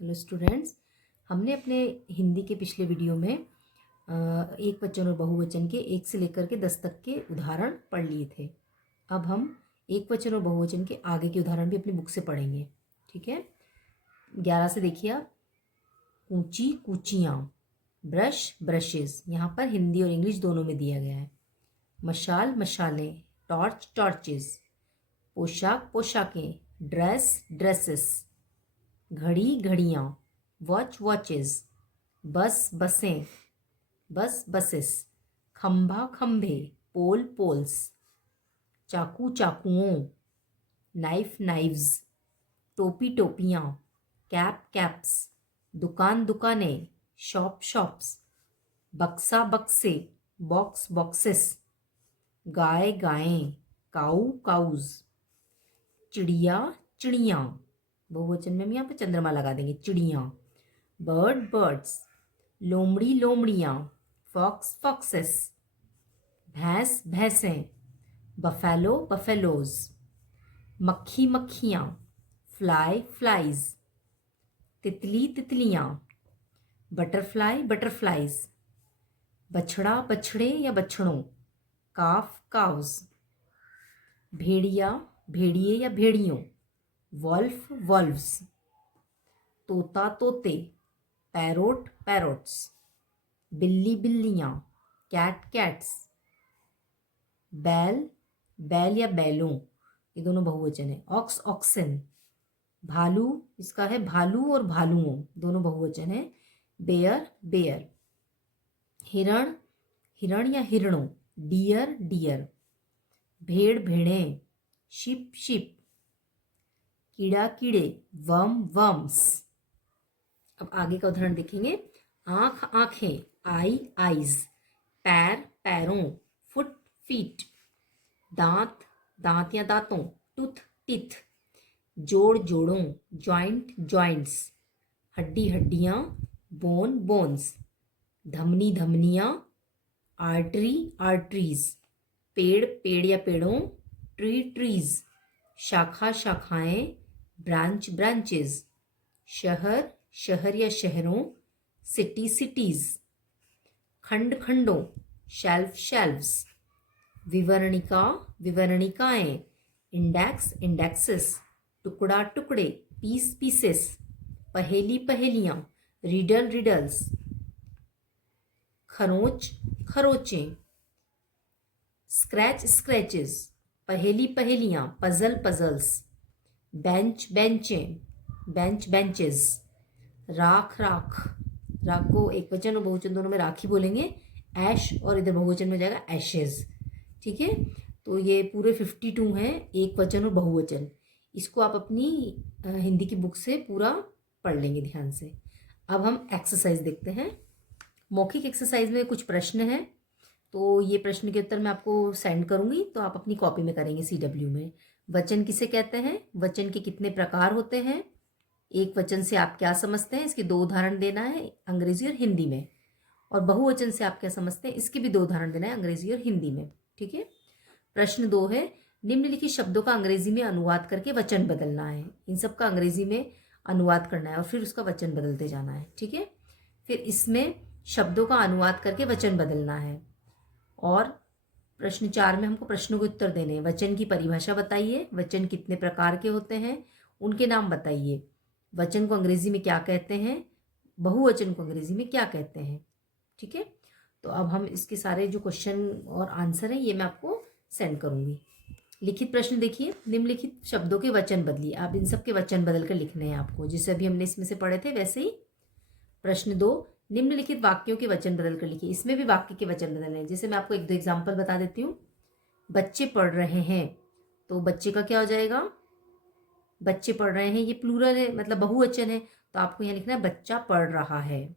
Hello students, हमने अपने हिंदी के पिछले वीडियो में एक वचन और बहुवचन के 1 से लेकर के 10 तक के उदाहरण पढ़ लिए थे। अब हम एक वचन और बहुवचन के आगे के उदाहरण भी अपनी बुक से पढ़ेंगे। ठीक है, 11 से देखिए आप। ऊंची कूचियाँ, ब्रश ब्रशेस, यहाँ पर हिंदी और इंग्लिश दोनों में दिया गया है। मशाल मशालें, टॉर्च टॉर्चेस, पोशाक पोशाकें, ड्रेस ड्रेसेस, घड़ी घड़ियाँ, वॉच वॉचेस, बस बसें, बस बसेस, खंभा खंभे, पोल पोल्स, चाकू चाकुओं, नाइफ नाइव्स, टोपी टोपियाँ, कैप कैप्स, दुकान दुकानें, शॉप शॉप्स, बक्सा बक्से, बॉक्स बॉक्सेस, गाय गायें, काऊ काउज, चिड़िया चिड़ियाँ, बहुवचन में हम यहाँ पे चंद्रमा लगा देंगे, चिड़ियाँ, बर्ड बर्ड्स, लोमड़ी लोमड़ियाँ, फॉक्स फॉक्सेस, भैंस भैंसें, बफेलो बफेलोज, मक्खी मक्खियाँ, फ्लाई फ्लाइज, तितली तितलियाँ, बटरफ्लाई बटरफ्लाइज, बछड़ा बछड़े या बछड़ों, काफ काउज, भेड़िया भेड़िए या भेड़ियों, वॉल्फ वॉल्व्स, तोता तोते, पैरोट पैरोट्स, बिल्ली बिल्लियाँ, कैट कैट्स, बैल बैल या बैलों, ये दोनों बहुवचन है। ऑक्स ऑक्सन, भालू, इसका है भालू और भालुओं, दोनों बहुवचन है। बेयर बेयर, हिरण हिरण या हिरणों, डियर डियर, भेड़ भेड़ें, शिप शिप, कीड़ा कीड़े, वर्म वर्म्स। अब आगे का उदाहरण देखेंगे। आंख आंखें, आई आईज, पैर पैरों, फुट फीट, दांत दांत या दांतों, टूथ टीथ, जोड़ जोड़ों, जॉइंट जॉइंट्स, हड्डी हड्डियां, बोन बोन्स, धमनी धमनियां, आर्टरी आर्टरीज, पेड़ पेड़ या पेड़ों, ट्री ट्रीज, शाखा शाखाएं, ब्रांच ब्रांचेस, शहर शहर या शहरों, सिटी सिटीज, खंड खंडों, शेल्फ शेल्व्स, विवरणिका विवरणिकाएं, इंडेक्स इंडेक्सेस, टुकड़ा टुकड़े, पीस पीसेस, पहेली पहेलियां, रिडल रिडल्स, खरोंच खरोचें, स्क्रैच स्क्रैचेस, पहेली पहेलियां, पजल पजल्स, बेंच बेंचें, बेंच बेंचेस, राख राख, राख को एक वचन और बहुवचन दोनों में राखी बोलेंगे। ऐश और इधर बहुवचन में हो जाएगा ऐशेज। ठीक है, तो ये पूरे 52 हैं एक वचन और बहुवचन। इसको आप अपनी हिंदी की बुक से पूरा पढ़ लेंगे ध्यान से। अब हम एक्सरसाइज देखते हैं। मौखिक एक्सरसाइज में कुछ प्रश्न हैं, तो ये प्रश्न के उत्तर मैं आपको सेंड करूंगी, तो आप अपनी कॉपी में करेंगे CW में। वचन किसे कहते हैं, वचन के कितने प्रकार होते हैं, एक वचन से आप क्या समझते हैं, इसके 2 उदाहरण देना है अंग्रेजी और हिंदी में, और बहुवचन से आप क्या समझते हैं, इसके भी 2 उदाहरण देना है अंग्रेजी और हिंदी में। ठीक है, प्रश्न 2 है, निम्नलिखित शब्दों का अंग्रेजी में अनुवाद करके वचन बदलना है। इन सब का अंग्रेजी में अनुवाद करना है और फिर उसका वचन बदलते जाना है। ठीक है, फिर इसमें शब्दों का अनुवाद करके वचन बदलना है। और प्रश्न 4 में हमको प्रश्नों के उत्तर देने हैं। वचन की परिभाषा बताइए, वचन कितने प्रकार के होते हैं, उनके नाम बताइए, वचन को अंग्रेजी में क्या कहते हैं, बहुवचन को अंग्रेजी में क्या कहते हैं। ठीक है, तो अब हम इसके सारे जो क्वेश्चन और आंसर हैं ये मैं आपको सेंड करूंगी। लिखित प्रश्न देखिए, निम्नलिखित शब्दों के वचन बदलिए। आप इन सब के वचन बदल कर लिखने हैं आपको, जिसे अभी हमने इसमें से पढ़े थे वैसे ही। प्रश्न 2, निम्नलिखित वाक्यों के वचन बदल कर लिखिए। इसमें भी वाक्य के वचन बदलने हैं। जैसे मैं आपको 1-2 एग्जाम्पल बता देती हूँ। बच्चे पढ़ रहे हैं, तो बच्चे का क्या हो जाएगा, बच्चे पढ़ रहे हैं, ये प्लूरल है मतलब बहुवचन है, तो आपको यहाँ लिखना है बच्चा पढ़ रहा है।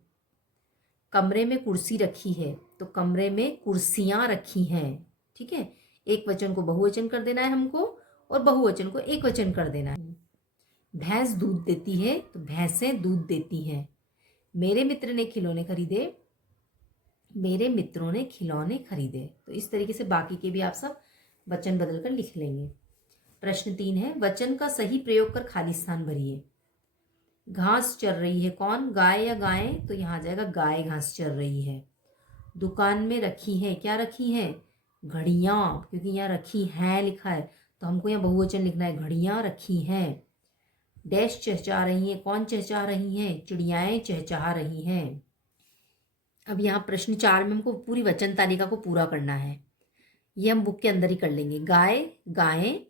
कमरे में कुर्सी रखी है, तो कमरे में कुर्सियां रखी हैं। ठीक है, एक वचन को बहुवचन कर देना है हमको और बहुवचन को एक वचन कर देना है। भैंस दूध देती है, तो भैंसें दूध देती हैं। मेरे मित्र ने खिलौने खरीदे, मेरे मित्रों ने खिलौने खरीदे। तो इस तरीके से बाकी के भी आप सब वचन बदल कर लिख लेंगे। प्रश्न 3 है, वचन का सही प्रयोग कर खाली स्थान भरिए। घास चर रही है, कौन, गाय या गायें, तो यहाँ आ जाएगा गाय घास चर रही है। दुकान में रखी है, क्या रखी है, घड़ियाँ, क्योंकि यहाँ रखी हैं लिखा है तो हमको यहाँ बहुवचन लिखना है, घड़ियाँ रखी हैं। डैश चहचहा रही हैं, कौन चहचहा रही हैं, चिड़ियाएं चहचहा रही हैं। अब यहाँ प्रश्न 4 में हमको पूरी वचन तालिका को पूरा करना है, ये हम बुक के अंदर ही कर लेंगे। गाय गायें,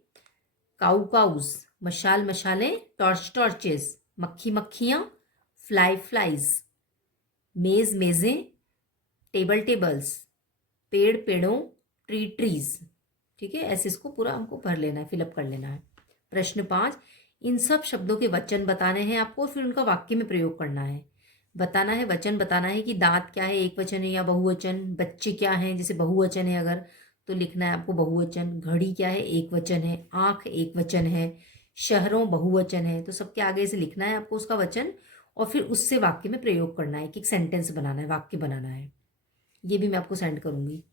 काऊ काउज, मशाल मशालें, टॉर्च टॉर्चेस, मक्खी मक्खियाँ, फ्लाई फ्लाइज, मेज मेजें, टेबल टेबल्स, पेड़ पेड़ों, ट्री ट्रीज। ठीक है, ऐसे इसको पूरा हमको भर लेना है, फिलअप कर लेना है। प्रश्न 5, इन सब शब्दों के वचन बताने हैं आपको, फिर उनका वाक्य में प्रयोग करना है। बताना है, वचन बताना है कि दांत क्या है, एक वचन है या बहुवचन, बच्चे क्या हैं, जैसे बहुवचन है अगर तो लिखना है आपको बहुवचन, घड़ी क्या है, एक वचन है, आंख एक वचन है, शहरों बहुवचन है, तो सबके आगे से लिखना है आपको उसका वचन और फिर उससे वाक्य में प्रयोग करना है, कि एक सेंटेंस बनाना है, वाक्य बनाना है। ये भी मैं आपको सेंड करूंगी।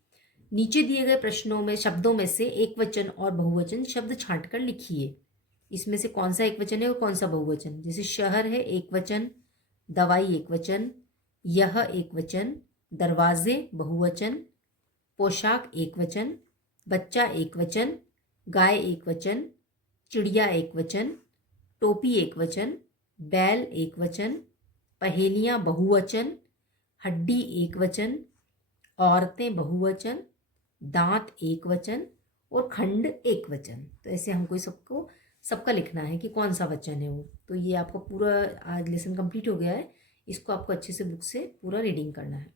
नीचे दिए गए प्रश्नों में शब्दों में से एक वचन और बहुवचन शब्द छांटकर लिखिए। इसमें से कौन सा एक वचन है और कौन सा बहुवचन, जैसे शहर है एक वचन, दवाई एक वचन, यह एक वचन, दरवाजे बहुवचन, पोशाक एक वचन, बच्चा एक वचन, गाय एक वचन, चिड़िया एक वचन, टोपी एक वचन, बैल एक वचन, पहेलियाँ बहुवचन, हड्डी एक वचन, औरतें बहुवचन, दांत एक वचन और खंड एक वचन। तो ऐसे हमको सबको सबका लिखना है कि कौन सा वचन है वो। तो ये आपका पूरा आज लेसन कंप्लीट हो गया है, इसको आपको अच्छे से बुक से पूरा रीडिंग करना है।